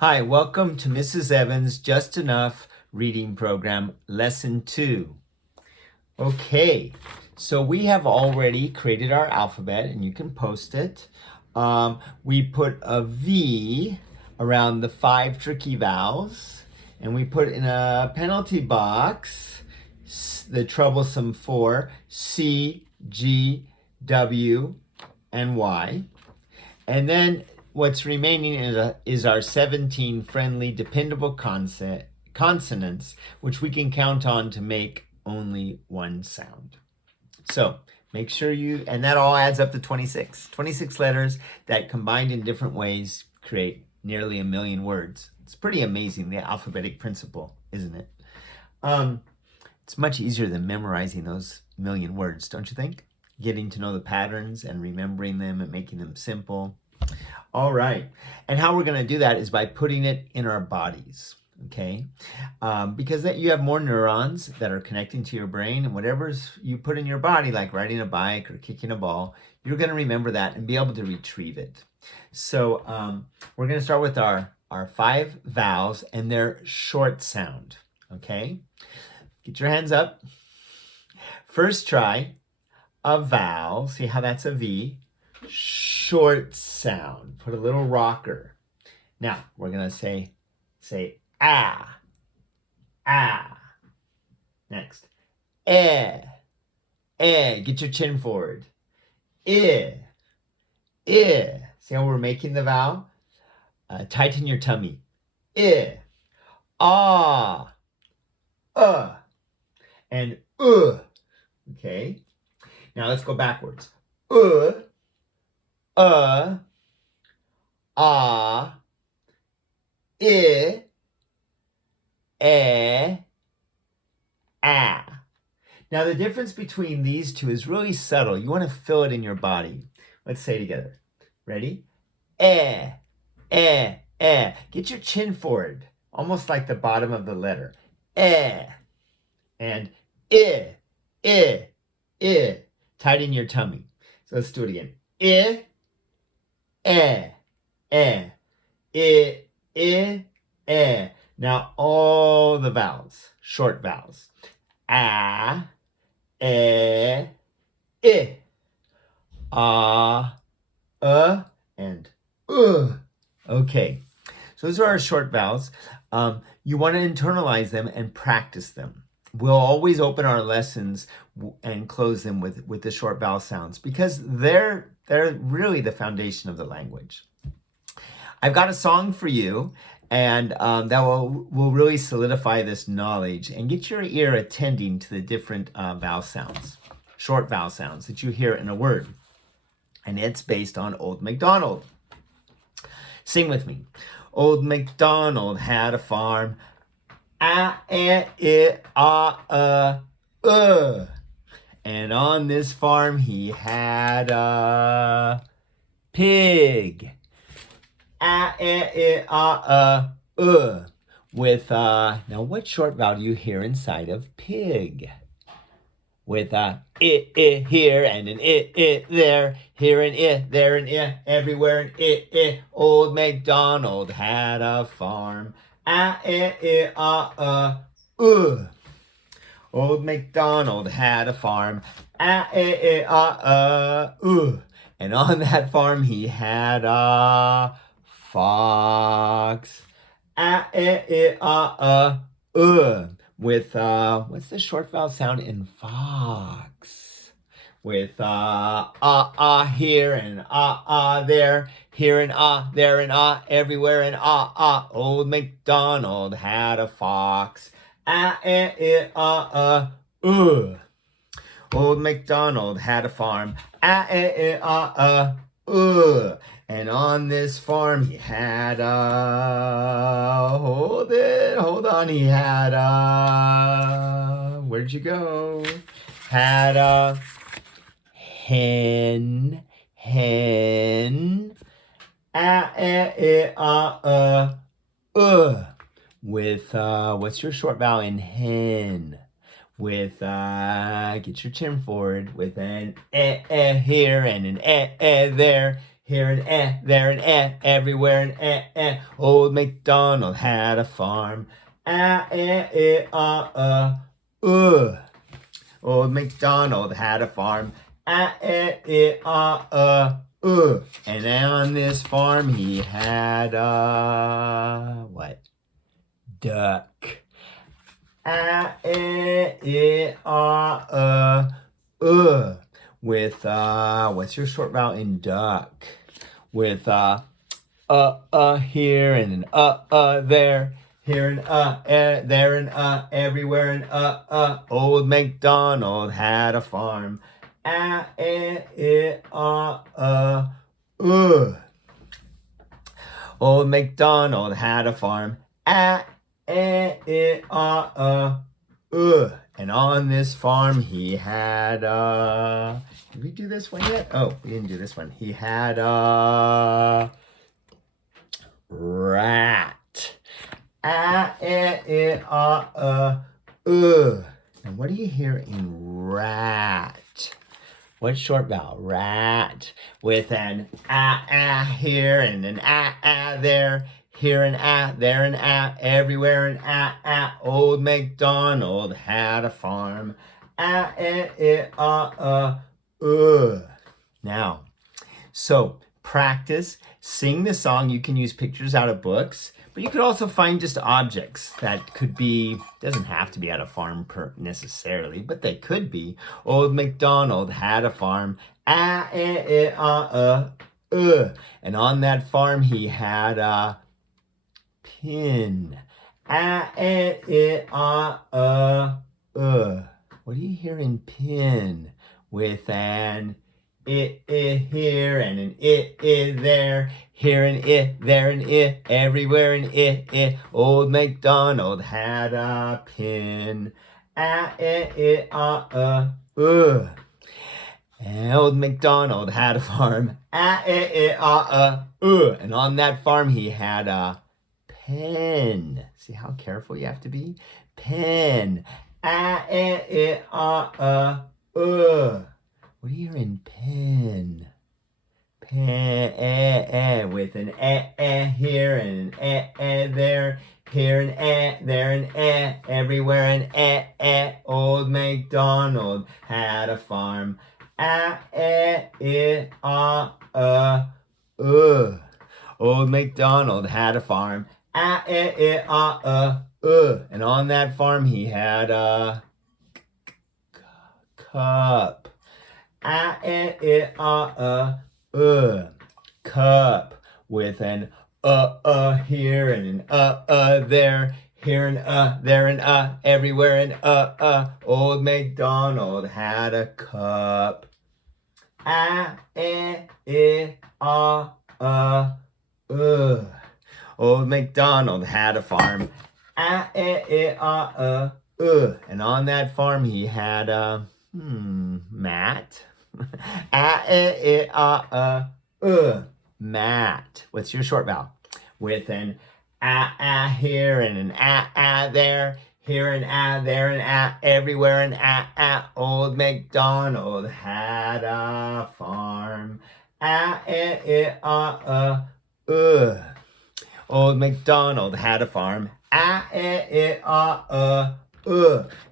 Hi, welcome to Mrs. Evans' Just Enough Reading Program, Lesson 2. Okay, so we have already created our alphabet, and you can post it. We put a V around the 5 tricky vowels, and we put in a penalty box the troublesome 4, C, G, W, and Y. And then what's remaining is our 17 friendly, dependable consonants, which we can count on to make only one sound. So make sure and that all adds up to 26. 26 letters that combined in different ways create nearly 1 million words. It's pretty amazing, the alphabetic principle, isn't it? It's much easier than memorizing those 1 million words, don't you think? Getting to know the patterns and remembering them and making them simple. All right. And how we're going to do that is by putting it in our bodies, okay? Because you have more neurons that are connecting to your brain, and whatever you put in your body, like riding a bike or kicking a ball, you're going to remember that and be able to retrieve it. So we're going to start with our 5 vowels and their short sound, okay? Get your hands up. First try a vowel. See how that's a V? Short sound. Put a little rocker. Now we're gonna say ah, ah. Next, eh, eh. Get your chin forward. I, I. See how we're making the vowel? Tighten your tummy. I, ah, and Okay. Now let's go backwards. Ah, I, ah. Now the difference between these two is really subtle. You want to feel it in your body. Let's say it together. Ready? Eh, eh, eh. Get your chin forward, almost like the bottom of the letter. Eh. And I, I. Tighten your tummy. So let's do it again. I, eh, eh. Now all the vowels, short vowels. Ah, I, and Okay, so those are our short vowels. You want to internalize them and practice them. We'll always open our lessons and close them with the short vowel sounds because they're really the foundation of the language. I've got a song for you, and that will really solidify this knowledge and get your ear attending to the different vowel sounds, short vowel sounds that you hear in a word. And it's based on Old MacDonald. Sing with me. Old MacDonald had a farm. And on this farm he had a pig. With now what short vowel do you hear inside of pig? With a I here and an I there, here and I, there and I, everywhere and I. Old MacDonald had a farm. Old MacDonald had a farm. And on that farm he had a fox. With what's the short vowel sound in fox? With here and there, here and there and everywhere and Old MacDonald had a fox. Old MacDonald had a farm. And on this farm he had hold on, he had where'd you go? Had a hen, with what's your short vowel in hen? With get your chin forward, with an here and an there, here an there an everywhere an Old MacDonald had a farm. Old MacDonald had a farm. And on this farm he had what? Duck. With what's your short vowel in duck? With here and an there. Here and there and everywhere and Old MacDonald had a farm. Old MacDonald had a farm. And on this farm he had did we do this one yet? Oh, we didn't do this one. He had a rat. And what do you hear in rat? What short vowel? Rat. With an here and an there. Here and there and everywhere and Old MacDonald had a farm. Now, so practice, sing the song. You can use pictures out of books, but you could also find just objects that could be, doesn't have to be at a farm necessarily, but they could be. Old MacDonald had a farm. And on that farm he had a pin. What do you hear in pin? With an here and an there. Here and there and everywhere and Old MacDonald had a pin. And Old MacDonald had a farm. And on that farm he had a pen. See how careful you have to be? Pen. What do you hear in pen? Pen with an here and an there. Here and there and everywhere and Old MacDonald had a farm. Old MacDonald had a farm. And on that farm he had a cup. Cup with an here and an there. Here and there and everywhere and Old MacDonald had a cup. Old MacDonald had a farm. And on that farm he had a mat. Mat. What's your short vowel? With an here and an there. Here and there and everywhere and Old MacDonald had a farm. Old MacDonald had a farm.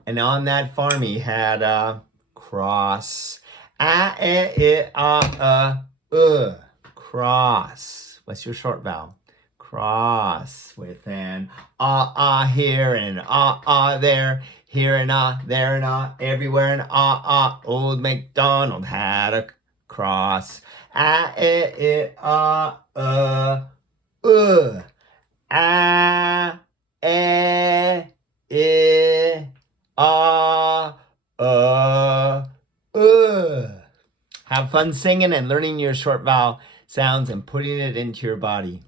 And on that farm he had a cross. Cross. What's your short vowel? Cross. With an here and there. Here and there and everywhere and Old MacDonald had a cross. Have fun singing and learning your short vowel sounds and putting it into your body.